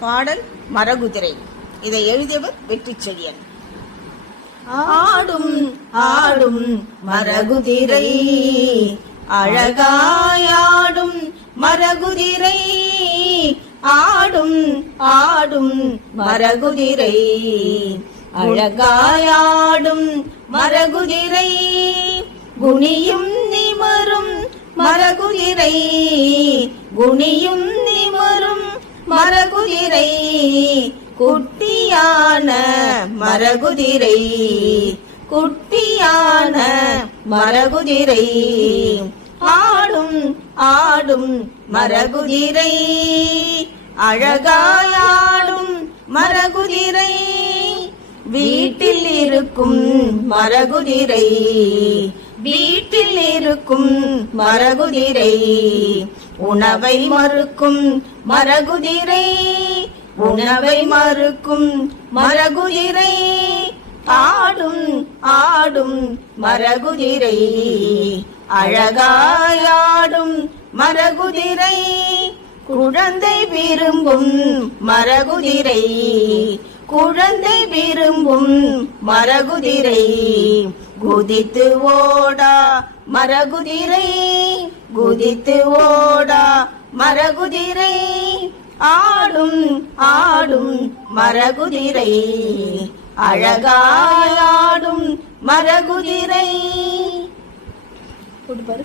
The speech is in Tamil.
பாடல் மரகுதிரை. இதை எழுதியவர் வெற்றி செழியன் ஆடும் ஆடும் மரகுதிரை. அழகாயாடும் மரகுதிரை. ஆடும் ஆடும் மரகுதிரை. அழகாயாடும் மரகுதிரை. குணியும் நிமரும் மரகுதிரை. குணியும் நிமரும் மரகுதிரை குட்டியான மரகுதிரை குட்டியான மரகுதிரை. ஆடும் ஆடும் மரகுதிரை அழகாயாடும் மரகுதிரை. வீட்டில் இருக்கும் மரகுதிரை வீட்டில் இருக்கும் மரகுதிரை உணவை மறுக்கும் மரகுதிரை உணவை மறுக்கும் மரகுதிரை ஆடும் ஆடும் மரகுதிரை அழகாயாடும் மரகுதிரை குழந்தை விரும்பும் மரகுதிரை குழந்தை விரும்பும் மரகுதிரை. குதித்து ஓடா மரகுதிரை. குதித்து ஓடா மரகுதிரை. ஆடும் ஆடும் மரகுதிரை. அழகாயாடும் மரகுதிரை. பாரு